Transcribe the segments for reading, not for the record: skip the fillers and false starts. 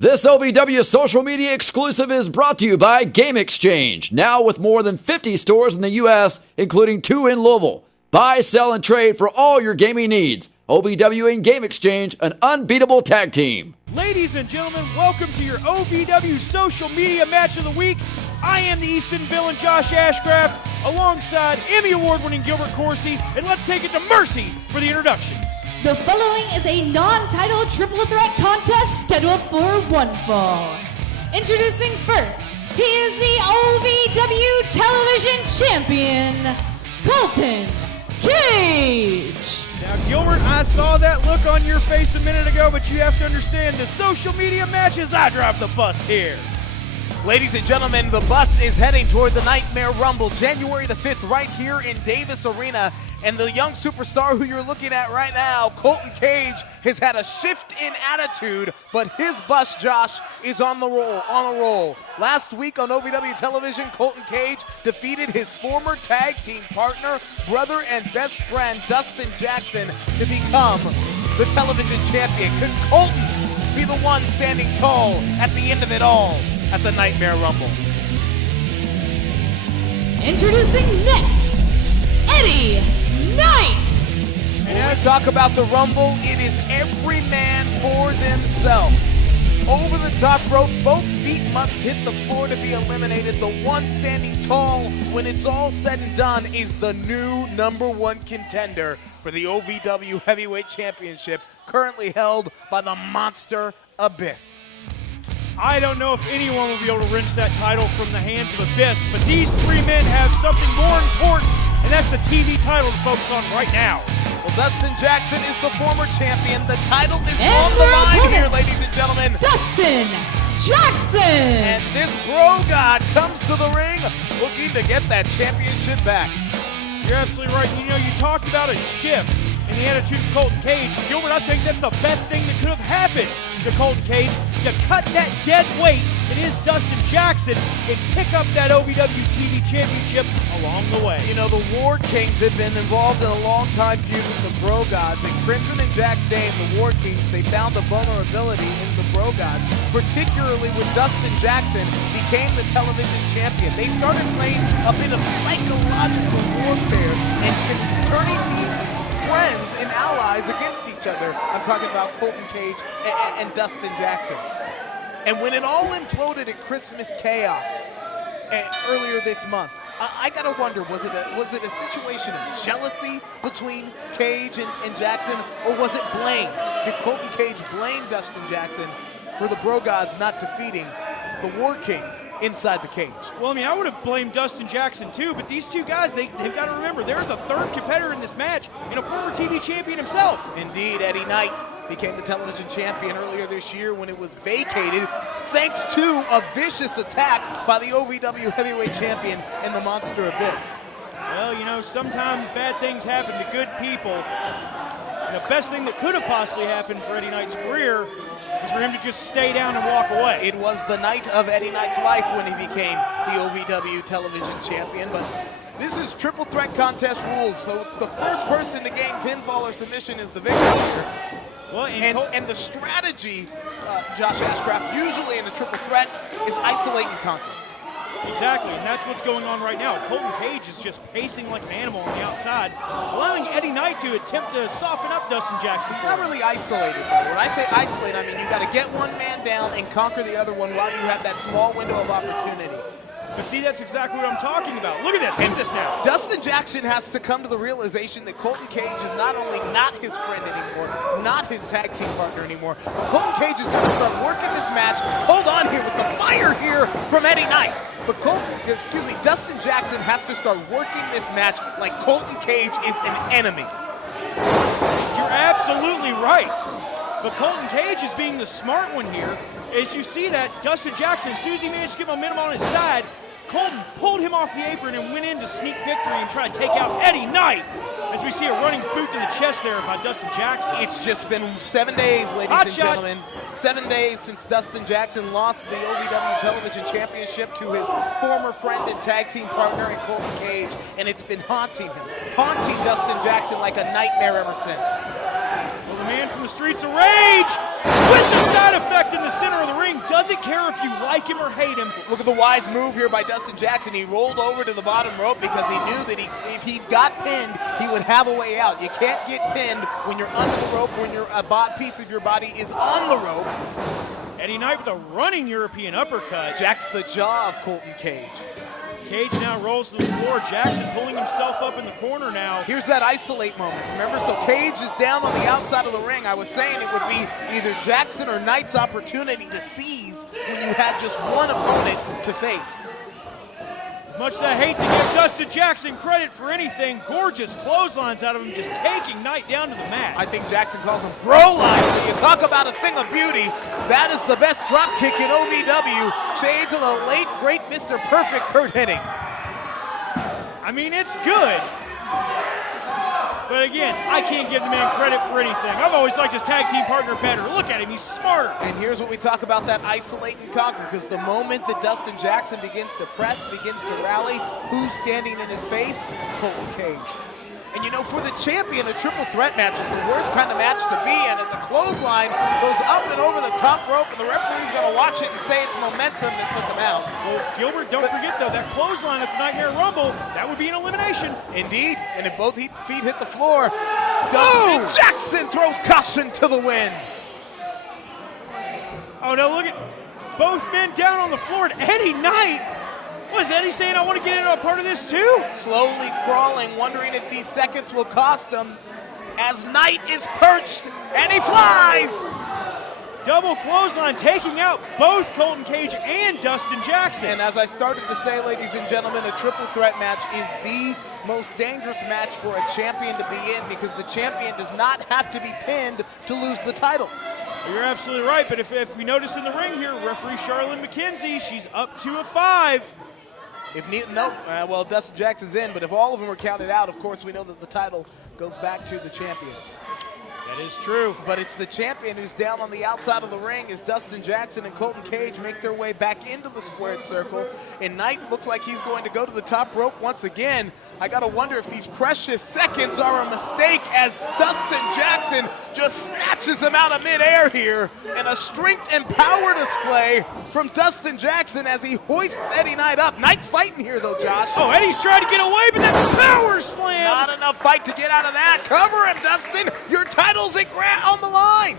This OVW social media exclusive is brought to you by Game Exchange, now with more than 50 stores in the U.S., including 2 in Louisville. Buy, sell, and trade for all your gaming needs. OVW and Game Exchange, an unbeatable tag team. Ladies and gentlemen, welcome to your OVW social media match of the week. I am the Easton villain, Josh Ashcraft, alongside Emmy Award-winning Gilbert Coursey, and let's take it to Mercy for the introductions. The following is a non-title triple threat contest scheduled for one fall. Introducing first, he is the OVW television champion, Colton Cage. Now, Gilbert, I saw that look on your face a minute ago, but you have to understand the social media matches, I drive the bus here. Ladies and gentlemen, the bus is heading toward the Nightmare Rumble, January the 5th, right here in Davis Arena. And the young superstar who you're looking at right now, Colton Cage, has had a shift in attitude, but his bus, Josh, is on a roll. Last week on OVW television, Colton Cage defeated his former tag team partner, brother, and best friend, Dustin Jackson, to become the television champion. Could Colton be the one standing tall at the end of it all at the Nightmare Rumble? Introducing next, Eddie Knight. When we talk about the Rumble, it is every man for themselves. Over the top rope, both feet must hit the floor to be eliminated. The one standing tall, when it's all said and done, is the new #1 contender for the OVW Heavyweight Championship, currently held by the Monster Abyss. I don't know if anyone will be able to wrench that title from the hands of Abyss, but these 3 men have something more important, and that's the TV title to focus on right now. Well, Dustin Jackson is the former champion. The title is And on the their line opponent, here, ladies and gentlemen. Dustin Jackson. And this bro god comes to the ring looking to get that championship back. You're absolutely right. You know, you talked about a shift in the attitude of Colton Cage. Gilbert, I think that's the best thing that could have happened to Colton Cage, to cut that dead weight that is Dustin Jackson and pick up that OVW TV championship along the way. You know, the War Kings have been involved in a long-time feud with the Bro Gods. In Crimson and Jack's day in the War Kings, they found a vulnerability in the Bro Gods, particularly when Dustin Jackson became the television champion. They started playing a bit of psychological warfare and turning these friends and allies against each other. I'm talking about Colton Cage and Dustin Jackson. And when it all imploded at Christmas Chaos earlier this month, I gotta wonder, was it a situation of jealousy between Cage and Jackson, or was it blame? Did Colton Cage blame Dustin Jackson for the Bro Gods not defeating the War Kings inside the cage? Well, I mean, I would have blamed Dustin Jackson too, but these two guys, they've got to remember, there's a third competitor in this match, and a former TV champion himself. Indeed, Eddie Knight became the television champion earlier this year when it was vacated thanks to a vicious attack by the OVW heavyweight champion in the Monster Abyss. Well, you know, sometimes bad things happen to good people. And the best thing that could have possibly happened for Eddie Knight's career is for him to just stay down and walk away. It was the night of Eddie Knight's life when he became the OVW television champion, but this is triple threat contest rules, so it's the first person to gain pinfall or submission is the victor here. Well, and the strategy, Josh Ashcraft, usually in a triple threat is isolate and conquer. Exactly, and that's what's going on right now. Colton Cage is just pacing like an animal on the outside, allowing Eddie Knight to attempt to soften up Dustin Jackson. He's not really isolated, though. When I say isolate, I mean you got to get one man down and conquer the other one while you have that small window of opportunity. But see, that's exactly what I'm talking about. Look at this, look at this now. Dustin Jackson has to come to the realization that Colton Cage is not only not his friend anymore, not his tag team partner anymore, but Colton Cage has got to start working this match. Hold on here with the fire here from Eddie Knight. But Dustin Jackson has to start working this match like Colton Cage is an enemy. You're absolutely right. But Colton Cage is being the smart one here. As you see that, Dustin Jackson, as soon as he managed to get momentum on his side, Colton pulled him off the apron and went in to sneak victory and try to take out Eddie Knight. As we see a running boot to the chest there by Dustin Jackson. It's just been 7 days, ladies and gentlemen. 7 days since Dustin Jackson lost the OVW Television Championship to his former friend and tag team partner in Colton Cage, and it's been haunting him, haunting Dustin Jackson like a nightmare ever since. Well, the man from the streets of rage with the side effect in the center of the ring. doesn't care if you like him or hate him. Look at the wise move here by Dustin Jackson. He rolled over to the bottom rope because he knew that if he got pinned, he would have a way out. You can't get pinned when you're under the rope, when a piece of your body is on the rope. Eddie Knight with a running European uppercut. Jacks the jaw of Colton Cage. Cage now rolls to the floor. Jackson pulling himself up in the corner now. Here's that isolate moment. Remember, so Cage is down on the outside of the ring. I was saying it would be either Jackson or Knight's opportunity to seize when you had just one opponent to face. As much as I hate to give Dustin Jackson credit for anything, gorgeous clotheslines out of him, just taking Knight down to the mat. I think Jackson calls them bro lines. When you talk about a thing of beauty, that is the best drop kick in OVW. Shades of the late, great Mr. Perfect Kurt Hennig. I mean, it's good. But again, I can't give the man credit for anything. I've always liked his tag team partner better. Look at him, he's smarter. And here's what we talk about that isolate and conquer, because the moment that Dustin Jackson begins to press, begins to rally, who's standing in his face? Colton Cage. And you know, for the champion, a triple threat match is the worst kind of match to be in, as a clothesline goes up and over the top rope, and the referee's going to watch it and say it's momentum that took him out. Well, Gilbert, don't forget, though, that clothesline at the Nightmare Rumble, that would be an elimination. Indeed, and if both feet hit the floor, Dustin Jackson throws caution to the wind. Oh, no, look at both men down on the floor, and Eddie Knight. What is Eddie saying? I want to get into a part of this too? Slowly crawling, wondering if these seconds will cost him, as Knight is perched, and he flies! Double clothesline taking out both Colton Cage and Dustin Jackson. And as I started to say, ladies and gentlemen, a triple threat match is the most dangerous match for a champion to be in, because the champion does not have to be pinned to lose the title. You're absolutely right, but if we notice in the ring here, referee Charlene McKenzie, she's up to a 5. Well, Dustin Jackson's in, but if all of them are counted out, of course, we know that the title goes back to the champion. That is true. But it's the champion who's down on the outside of the ring as Dustin Jackson and Colton Cage make their way back into the squared circle. And Knight looks like he's going to go to the top rope once again. I got to wonder if these precious seconds are a mistake, as Dustin Jackson just snatches him out of midair here. And a strength and power display from Dustin Jackson as he hoists Eddie Knight up. Knight's fighting here, though, Josh. Oh, Eddie's trying to get away, but that power slam. Not enough fight to get out of that. Cover him, Dustin. Your title's on the line.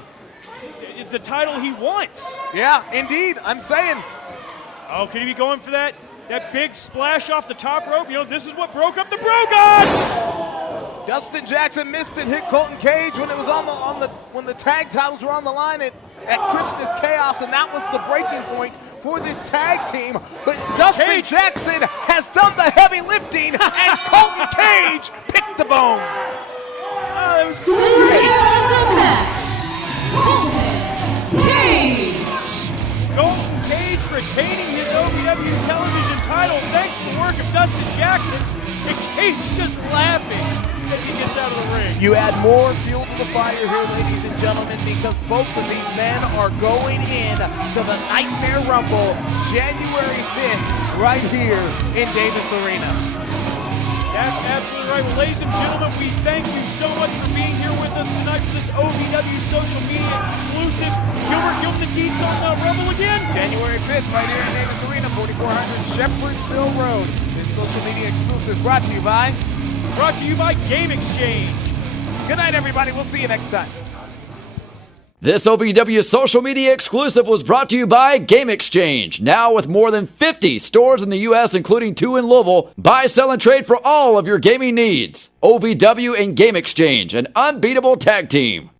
The title he wants. Yeah, indeed. I'm saying. Oh, could he be going for that big splash off the top rope? You know, this is what broke up the Bro Gods. Dustin Jackson missed and hit Colton Cage when it was when the tag titles were on the line at Christmas Chaos, and that was the breaking point for this tag team. But Dustin Jackson has done the heavy lifting, and Colton Cage picked the bones. That was great. Colton Cage retaining his OVW television title thanks to the work of Dustin Jackson. And Cage just laughing as he gets out of the ring. You add more fuel to the fire here, ladies and gentlemen, because both of these men are going in to the Nightmare Rumble January 5th right here in Davis Arena. That's absolutely right. Well, ladies and gentlemen, we thank you so much for being here with us tonight for this OVW social media exclusive. Gilbert, give the deets on the Rumble again. January 5th, right here in Davis Arena, 4400 Shepherdsville Road. This social media exclusive brought to you by Game Exchange. Good night, everybody. We'll see you next time. This OVW social media exclusive was brought to you by Game Exchange. Now with more than 50 stores in the U.S., including 2 in Louisville. Buy, sell, and trade for all of your gaming needs. OVW and Game Exchange, an unbeatable tag team.